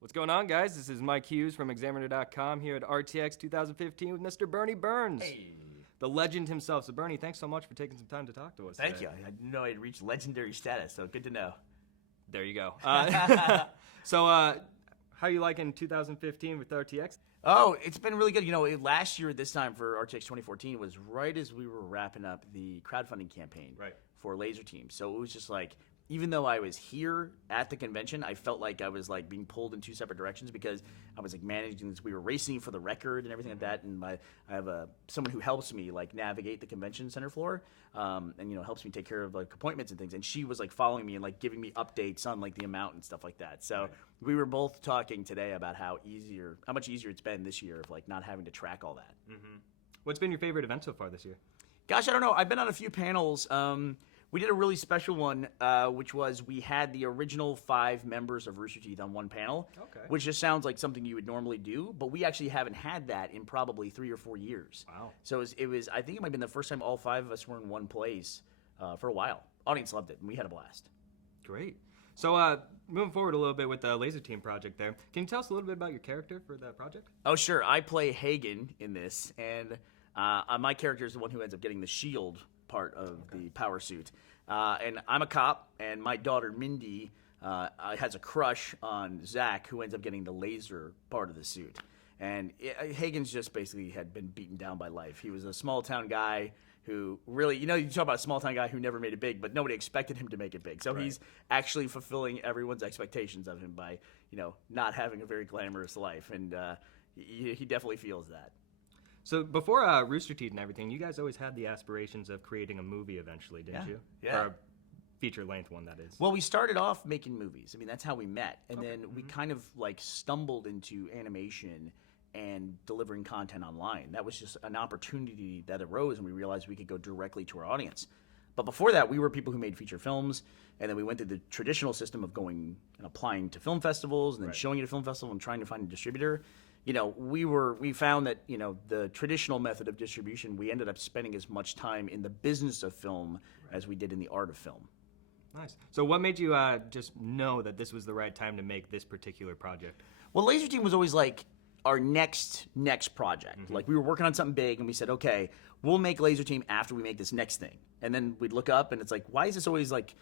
What's going on, guys? This is Mike Hughes from Examiner.com here at RTX 2015 with Mr. Burnie Burns. Hey. The legend himself. So, Burnie, thanks so much for taking some time to talk to us Thank today. you. I didn't know I'd reached legendary status, so good to know. There you go. So, how you liking 2015 with RTX? Oh, it's been really good. You know, last year at this time for RTX 2014 was right as we were wrapping up the crowdfunding campaign for Lazer Team. So it was just like, even though I was here at the convention, I felt like I was like being pulled in two separate directions because I was like managing this. We were racing for the record and everything like that. And I have someone who helps me like navigate the convention center floor, and helps me take care of like appointments and things. And she was like following me and like giving me updates on like the amount and stuff like that. So we were both talking today about how much easier it's been this year of like not having to track all that. What's been your favorite event so far this year? Gosh, I don't know. I've been on a few panels. We did a really special one, which was we had the original 5 members of Rooster Teeth on one panel, which just sounds like something you would normally do, but we actually haven't had that in probably 3 or 4 years. Wow. So it was I think it might have been the first time all 5 of us were in one place for a while. Audience loved it, and we had a blast. Great. So, moving forward a little bit with the Lazer Team project there, can you tell us a little bit about your character for that project? Oh, sure. I play Hagen in this, and my character is the one who ends up getting the shield part of the power suit. And I'm a cop, and my daughter Mindy has a crush on Zach, who ends up getting the laser part of the suit. And Hagen's just basically had been beaten down by life. He was a small-town guy who really, you talk about a small-town guy who never made it big, but nobody expected him to make it big. So he's actually fulfilling everyone's expectations of him by, not having a very glamorous life. And he definitely feels that. So before Rooster Teeth and everything, you guys always had the aspirations of creating a movie eventually, didn't you? Yeah. Or a feature-length one, that is. Well, we started off making movies. I mean, that's how we met. And then we kind of like stumbled into animation and delivering content online. That was just an opportunity that arose, and we realized we could go directly to our audience. But before that, we were people who made feature films, and then we went through the traditional system of going and applying to film festivals and then showing it at a film festival and trying to find a distributor. We found that, the traditional method of distribution, we ended up spending as much time in the business of film as we did in the art of film. Nice. So what made you just know that this was the right time to make this particular project? Well, Lazer Team was always like our next project. Like we were working on something big and we said, okay, we'll make Lazer Team after we make this next thing. And then we'd look up and it's like, why is this always like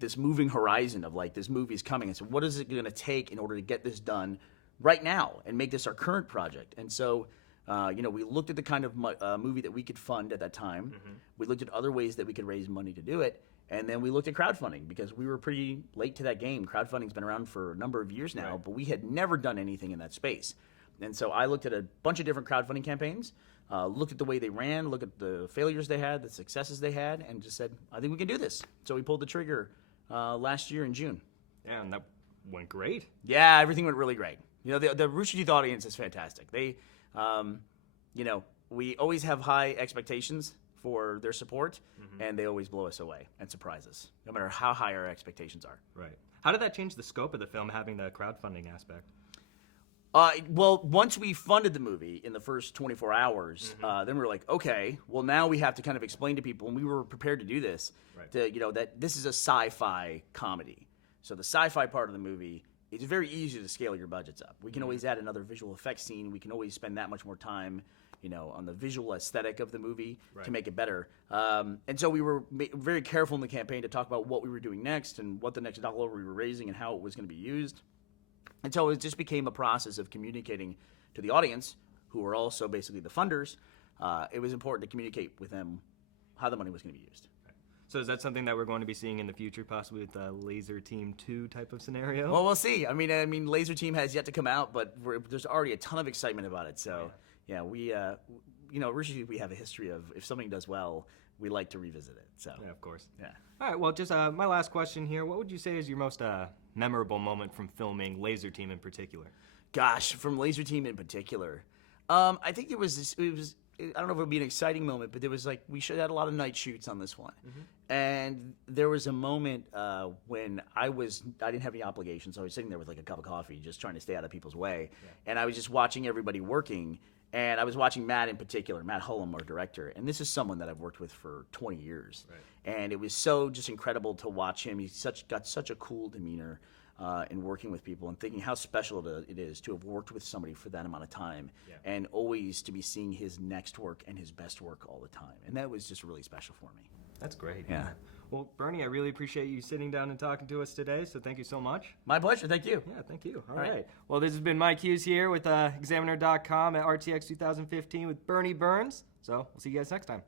this moving horizon of like this movie's coming? And so what is it going to take in order to get this done right now and make this our current project? And so, we looked at the kind of movie that we could fund at that time. We looked at other ways that we could raise money to do it. And then we looked at crowdfunding because we were pretty late to that game. Crowdfunding's been around for a number of years now, but we had never done anything in that space. And so I looked at a bunch of different crowdfunding campaigns, looked at the way they ran, looked at the failures they had, the successes they had, and just said, I think we can do this. So we pulled the trigger last year in June. Yeah, and that went great. Yeah, everything went really great. The Rooster Teeth audience is fantastic. They, we always have high expectations for their support, and they always blow us away and surprise us, no matter how high our expectations are. Right. How did that change the scope of the film, having the crowdfunding aspect? Well, once we funded the movie in the first 24 hours, then we were like, okay, well, now we have to kind of explain to people, and we were prepared to do this, that this is a sci-fi comedy. So the sci-fi part of the movie, it's very easy to scale your budgets up. We can always add another visual effects scene. We can always spend that much more time, on the visual aesthetic of the movie to make it better. And so we were very careful in the campaign to talk about what we were doing next and what the next dollar we were raising and how it was going to be used. And so it just became a process of communicating to the audience, who were also basically the funders. It was important to communicate with them how the money was going to be used. So is that something that we're going to be seeing in the future, possibly with a Lazer Team 2 type of scenario? Well, we'll see. I mean, Lazer Team has yet to come out, but there's already a ton of excitement about it. So, we, Rooster Teeth, we have a history of if something does well, we like to revisit it. So, yeah, of course. Yeah. All right. Well, just my last question here. What would you say is your most memorable moment from filming Lazer Team in particular? Gosh, from Lazer Team in particular, I think it was. I don't know if it would be an exciting moment, but there was like we should have had a lot of night shoots on this one, and there was a moment when I didn't have any obligations, so I was sitting there with like a cup of coffee, just trying to stay out of people's way, and I was just watching everybody working, and I was watching Matt in particular, Matt Hullum, our director, and this is someone that I've worked with for 20 years, and it was so just incredible to watch him. He's got such a cool demeanor. and working with people and thinking how special it is to have worked with somebody for that amount of time and always to be seeing his next work and his best work all the time. And that was just really special for me. That's great. Yeah. Well, Burnie, I really appreciate you sitting down and talking to us today, so thank you so much. My pleasure. Thank you. Yeah, thank you. All right. right. Well, this has been Mike Hughes here with Examiner.com at RTX 2015 with Burnie Burns. So we'll see you guys next time.